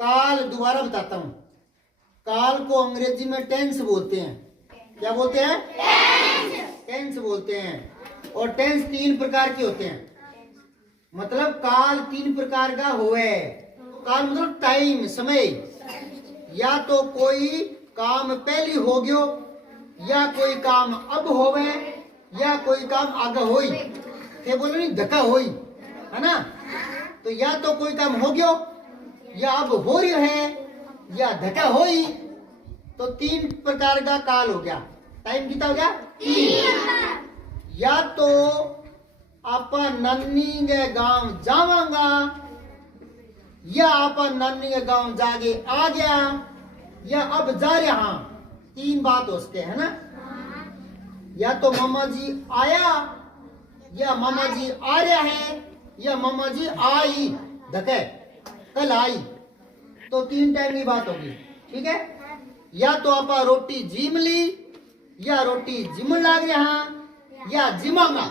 काल दोबारा बताता हूं। काल को अंग्रेजी में टेंस बोलते हैं। क्या बोलते हैं? टेंस बोलते हैं। और टेंस 3 प्रकार के होते हैं। मतलब काल 3 प्रकार का हुए। काल मतलब टाइम, समय। या तो कोई काम पहले हो गयो, या कोई काम अब होवे, या कोई काम आगे होई। थे बोलो नहीं धक्का होई, है ना? तो या तो कोई काम हो गयो, या अब हो रही है, या धक्का होई। तो 3 प्रकार का काल हो गया। टाइम कितना हो गया? 3। या तो आपा नानी के गांव जावांगा, या आपा नानी के गांव जाके आ गया, या अब जा रहा। 3 बात हो सकते है ना? या तो मामा जी आया, या मामा जी आ रहा है, या मामा जी आई, धके कल आई। तो 3 टाइम की बात होगी। ठीक है? या तो आपा रोटी जीम ली, या रोटी जिम लाग रहा, या जिमांगा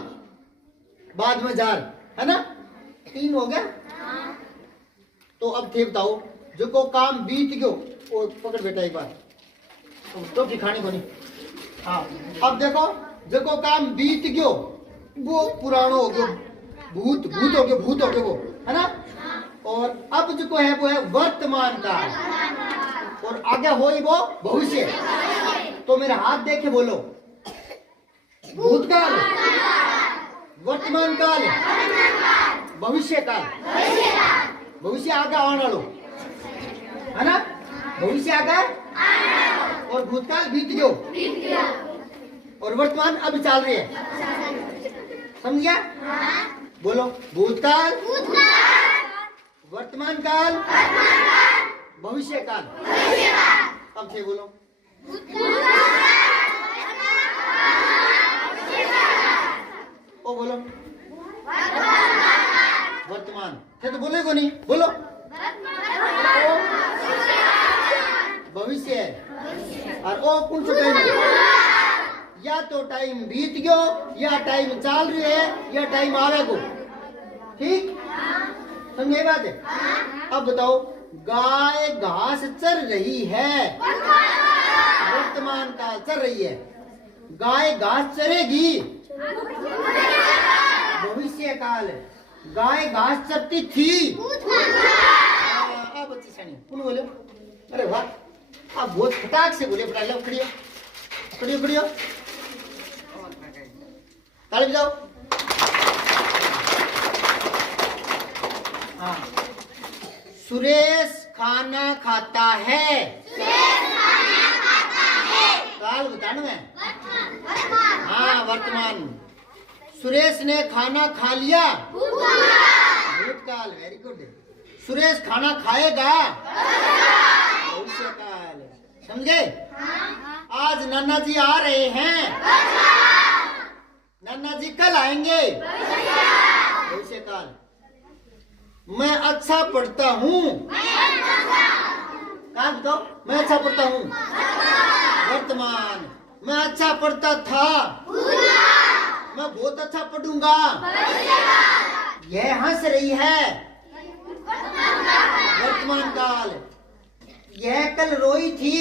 बाद में जार, है ना? 3 हो गया। तो अब थे बताओ, जो को काम बीत गयो वो पकड़ बेटा एक बार तो खाने को नहीं। हाँ, अब देखो, जो को काम बीत गयो वो पुरानो हो गयो, भूत हो गयो वो, है ना? और अब जो है वो है वर्तमान काल, और आगे होई वो भविष्य। तो मेरा हाथ देख के बोलो, भूतकाल, वर्तमान काल, भविष्य काल। भविष्य आगे आने वालो, है ना? भविष्य आगे और भूतकाल बीत गयो, और वर्तमान अब चल रही है। समझ गया? बोलो, भूतकाल, वर्तमान काल, भविष्य काल। अब से बोलो, ओ बोलो, वर्तमान थे तो बोले को नहीं, बोलो भविष्य है। और ओ कौन सा टाइम? या तो टाइम बीत गयो, या टाइम चल रही है, या टाइम आवेगो। ठीक समझे बात है? अब बताओ, गाय घास चर रही है, वर्तमान काल चल रही है। गाय घास चरेगी, भविष्य काल। गाय घास चरती थी, अब अच्छी सनी कौन बोले? अरे वाह, आप बहुत फटाक से बोले। पढ़ा लो, खड़ियो खड़ियो खड़ियो, ताली बजाओ। हाँ, सुरेश खाना खाता है। काल बताना है। हाँ, वर्तमान। सुरेश ने खाना खा लिया, भूतकाल। Very good. सुरेश खाना खाएगा, भविष्यकाल। समझे? आज नन्ना जी आ रहे हैं, नन्ना जी कल आएंगे, भविष्यकाल। मैं अच्छा पढ़ता हूँ, कहा बताओ? मैं अच्छा पढ़ता हूँ, वर्तमान। मैं अच्छा पढ़ता था, मैं बहुत अच्छा पढ़ूंगा, यह हंस रही है, वर्तमान काल। यह कल रोई थी,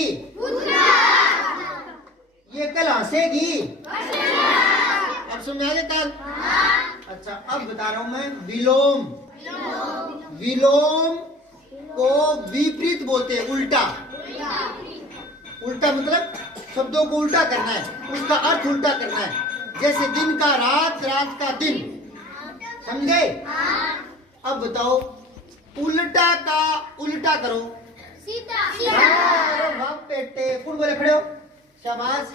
ये कल हंसेगी। अब समझाएंगे कल? अच्छा, अब बता रहा हूं मैं विलोम। विलोम को विपरीत बोलते हैं, उल्टा। उल्टा मतलब शब्दों को उल्टा करना है, उसका अर्थ उल्टा करना है। जैसे दिन का रात, रात का दिन। समझे? अब बताओ, उल्टा का उल्टा करो, सीधा। अरे वाह बेटे, कौन बोले? खड़े हो, शाबाश।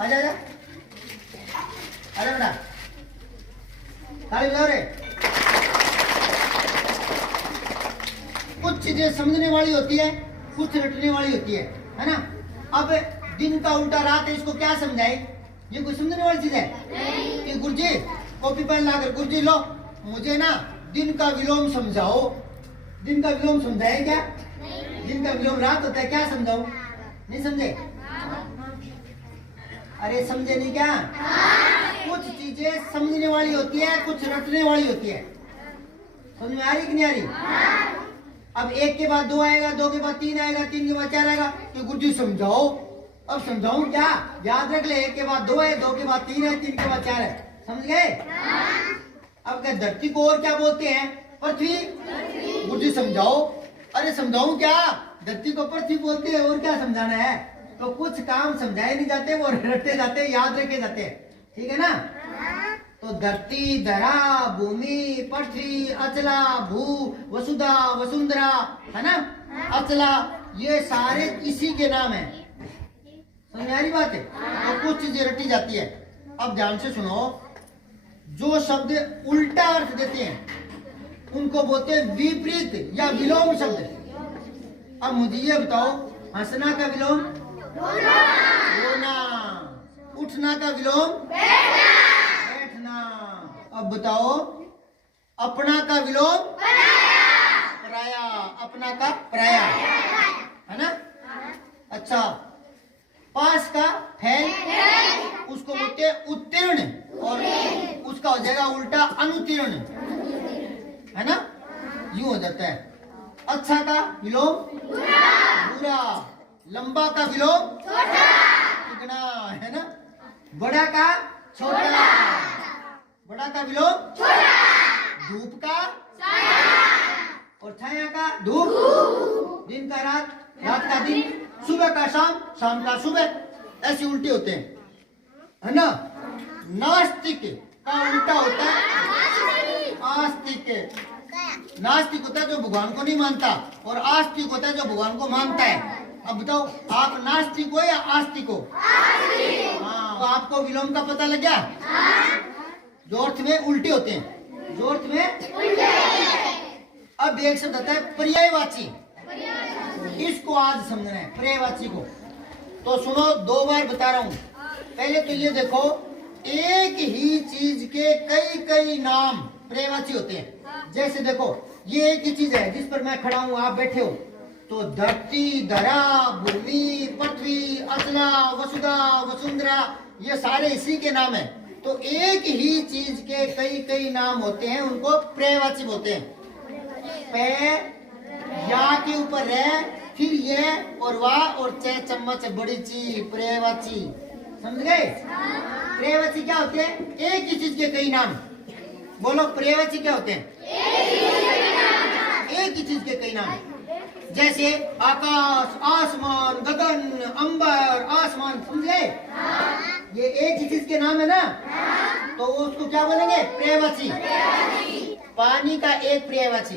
आजा आजा, अरे बेटा ताली बजाओ रे। कुछ चीजें समझने वाली होती है, कुछ रटने वाली होती है ना? अब दिन का उल्टा रात है, इसको क्या समझाए? ये कोई समझने वाली चीज है? कि गुरुजी कॉपी पेन लाकर, गुरुजी लो मुझे ना दिन का विलोम समझाओ। दिन का विलोम समझाए क्या? दिन का विलोम रात होता है, क्या समझाओ? नहीं समझे? अरे समझे नहीं क्या? कुछ चीजें समझने वाली होती है, कुछ रटने वाली होती है। समझ में आ रही कि नहीं आ रही? अब एक के बाद दो आएगा, दो के बाद तीन आएगा, तीन के बाद चार आएगा। तो गुरुजी समझाओ, अब समझाऊं क्या? याद रख ले, एक के बाद दो है, दो के बाद तीन है, तीन के बाद चार है। समझ गए? अब क्या धरती को और क्या बोलते हैं? पृथ्वी। गुरुजी समझाओ। अरे समझाऊं क्या? धरती को पृथ्वी बोलते हैं, और क्या समझाना है? तो कुछ काम समझाए नहीं जाते, वो रटे जाते, याद रखे जाते हैं। ठीक है ना? तो धरती, धरा, भूमि, पृथ्वी, अचला, भू, वसुधा, वसुंधरा, है ना? अचला, ये सारे इसी के नाम है। समझ आ रही बात है? तो कुछ चीजें रटी जाती है। अब ध्यान से सुनो, जो शब्द उल्टा अर्थ देते हैं उनको बोलते हैं विपरीत या विलोम शब्द। अब मुझे ये बताओ, हंसना का विलोम रोना, उठना का विलोम बैठना। अब बताओ, अपना का विलोम पराया, अपना का पराया, है ना? अच्छा, पास का फैल, उसको बोलते हैं उत्तीर्ण, और उसका हो जाएगा उल्टा अनुतीर्ण, है ना? यूं हो जाता है। अच्छा का विलोम बुरा, लंबा का विलोम चिकना, है ना? बड़ा का छोटा, बड़ा का विलोम धूप का और छाया का धूप, दिन का रात, रात का दिन, सुबह का शाम, शाम का सुबह, ऐसे उल्टे होते हैं, है ना? नास्तिक का उल्टा होता है आस्तिक। नास्तिक होता है जो भगवान को नहीं मानता, और आस्तिक होता है जो भगवान को मानता है। अब बताओ, आप नास्तिक हो या आस्तिक हो? हाँ, तो आपको विलोम का पता लग गया? जो अर्थ में उल्टे होते हैं, जो अर्थ में उल्टे। अब एक शब्द आता है पर्यायवाची, इसको आज समझना है, पर्यायवाची को। तो सुनो, दो बार बता रहा हूं। पहले तो ये देखो, एक ही चीज के कई कई नाम पर्यायवाची होते हैं। जैसे देखो, ये एक ही चीज है जिस पर मैं खड़ा हूं, आप बैठे हो, तो धरती, धरा, भूमि, पृथ्वी, अचला, वसुधा, वसुंधरा, ये सारे इसी के नाम है। तो एक ही चीज के कई कई नाम होते हैं, उनको पर्यायवाची बोलते हैं। पे, या के ऊपर है, फिर ये और वाह और चे चम्मच बड़ी ची, पर्यायवाची। समझ गए? पर्यायवाची क्या होते हैं? एक ही चीज के कई नाम। बोलो, पर्यायवाची क्या होते हैं? एक ही चीज के कई नाम। जैसे आकाश, आसमान, गगन, अंबर, आसमान। समझ गए? ये एक ही चीज के नाम है ना, तो उसको क्या बोलेंगे? पर्यायवाची। पानी का एक पर्यायवाची।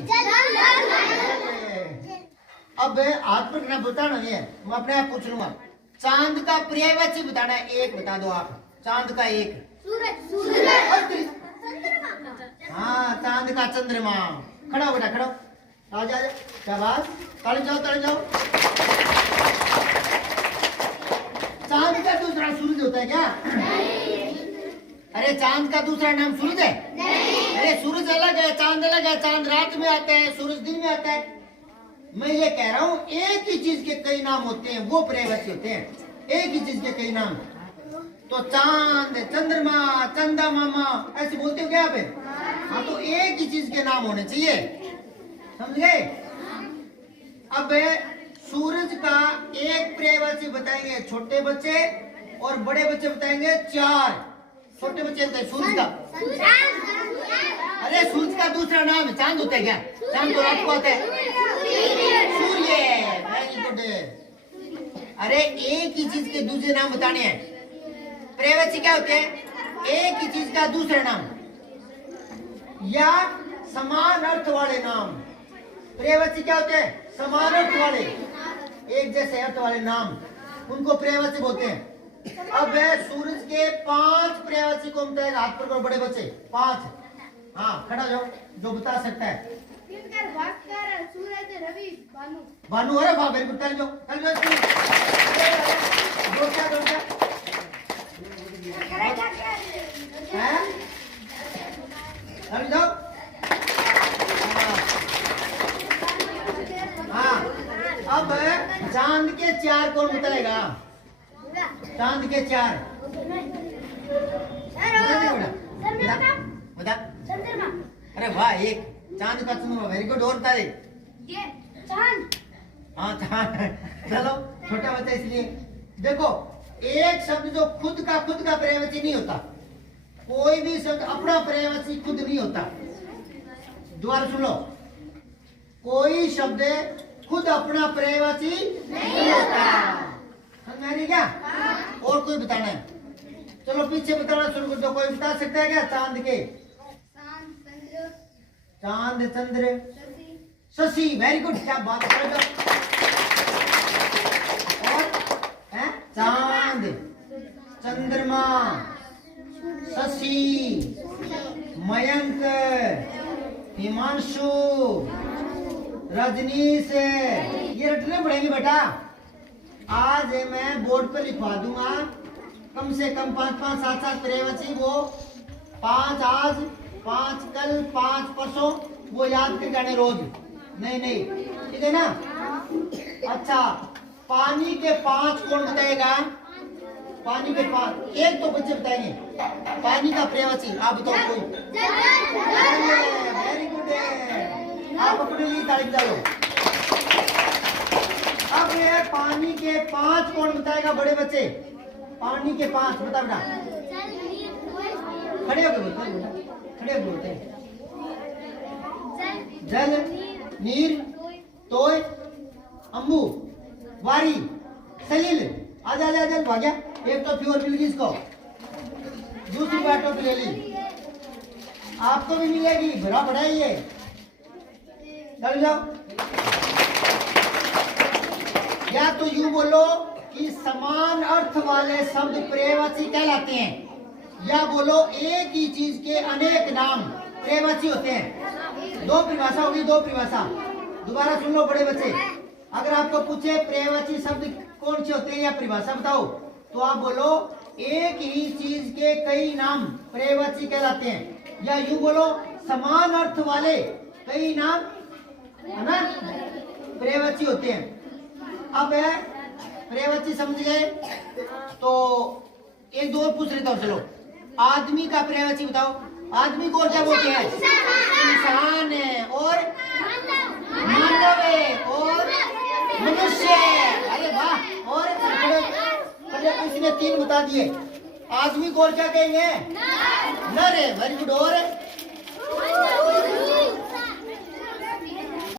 अब हाथ पर ना बताना नहीं है, मैं अपने आप पूछ लूंगा। चांद का पर्यायवाची बताना है, एक बता दो आप। चांद का एक। हाँ, चांद का चंद्रमा। खड़ा हो बेटा, खड़ा हो, आ जा, शाबाश, ताली जाओ, ताली जाओ। चांद का दूसरा सूरज होता है क्या? अरे चांद का दूसरा नाम सूरज है? अरे सूरज अलग है, चांद अलग है। चांद रात में आता है, सूरज दिन में आता है। मैं ये कह रहा हूँ, एक ही चीज के कई नाम होते हैं, वो पर्यायवाची होते हैं। एक ही चीज के कई नाम। तो चांद, चंद्रमा, चंदा मामा, ऐसे बोलते हो क्या आप? हाँ, तो एक ही चीज के नाम होने चाहिए। समझ गए? अब सूरज का एक पर्यायवाची बताएंगे छोटे बच्चे, और बड़े बच्चे बताएंगे चार। छोटे बच्चे बताए सूरज का। अरे सूरज का दूसरा नाम चांद होता है क्या? चांद तो रात को आता है, सूर्य। Very good. अरे एक ही चीज के दूसरे नाम बताने हैं। पर्यायवाची क्या होते हैं? एक ही चीज का दूसरा नाम या समान अर्थ वाले नाम। पर्यायवाची क्या होते हैं? समान अर्थ वाले, एक जैसे अर्थ वाले नाम, उनको पर्यायवाची बोलते हैं। अब सूरज के 5 पर्यायवाची को बताएगा, हाथ पर करो बड़े बच्चे, 5। हाँ, खड़ा जाओ, जो बता सकता है। सूरज, रवि, भानु। भानु, अरे वाह, वेरी गुड। चल जाओ, चल जाओ। चल जाओ। हाँ, अब चांद के 4 कौन बताएगा? चांद के 4 बता। अरे वाह, एक चांद का चंद्रमा, वेरी गुड। और बता दे। हाँ चांद। चलो छोटा बच्चा इसलिए देखो, एक शब्द जो खुद का पर्यायवाची नहीं होता, कोई भी शब्द अपना पर्यायवाची खुद नहीं होता। दोबारा सुन लो, कोई शब्द खुद अपना पर्यायवाची नहीं होता। समझ में आ रही क्या? और कोई बताना है? चलो पीछे बताना शुरू कर दो। कोई बता सकता है क्या? चांद के चांद, चंद्र, शशि। वेरी गुड, क्या बात है। और है चांद, चंद्रमा, शशि, मयंक, हिमांशु, रजनीश। ये रटने पड़ेंगे बेटा। आज मैं बोर्ड पर लिखवा दूंगा कम से कम 5-5, 7-7 पर्यायवाची। वो 5 आज, 5 कल, 5 परसों, वो याद कर जाने रोज। नहीं, ठीक है ना? अच्छा, पानी के 5 कौन बताएगा? पानी के 5, एक तो बच्चे बताएंगे पानी का पर्यायवाची। आप बताओ कोई। वेरी गुड, आप अपने लिए तारीफ डालो। अब ये पानी के 5 कौन बताएगा? बड़े बच्चे, पानी के 5 बता बेटा। खड़े होकर बोलते हैं, खड़े होकर बोलते हैं। जल, नीर, तोय, अम्बू, वारी, सलील। आजा जल भाग्या। एक तो प्योर मिल गई इसको, दूसरी बार टोपी ले ली। आपको भी मिलेगी, भरा पड़ा है ये। चल जाओ। या तो यूं बोलो कि समान अर्थ वाले शब्द पर्यायवाची कहलाते हैं, या बोलो एक ही चीज के अनेक नाम पर्यायवाची होते हैं। 2 परिभाषा होगी, 2 परिभाषा। दोबारा सुन लो बड़े बच्चे, अगर आपको पूछे पर्यायवाची शब्द कौन से होते हैं या परिभाषा बताओ, तो आप बोलो एक ही चीज के कई नाम पर्यायवाची कहलाते हैं, या यूं बोलो समान अर्थ वाले कई नाम, है ना, पर्यायवाची होते हैं। अब है पर्यायवाची समझ गए तो एक दो और पूछ लेता हूँ। चलो, आदमी का पर्यायवाची बताओ। आदमी को क्या बोलते हैं? इंसान है, और मानव है, और मनुष्य। अरे वाह, और इसने 3 बता दिए। आदमी को और क्या कहेंगे? नर है। Very good. और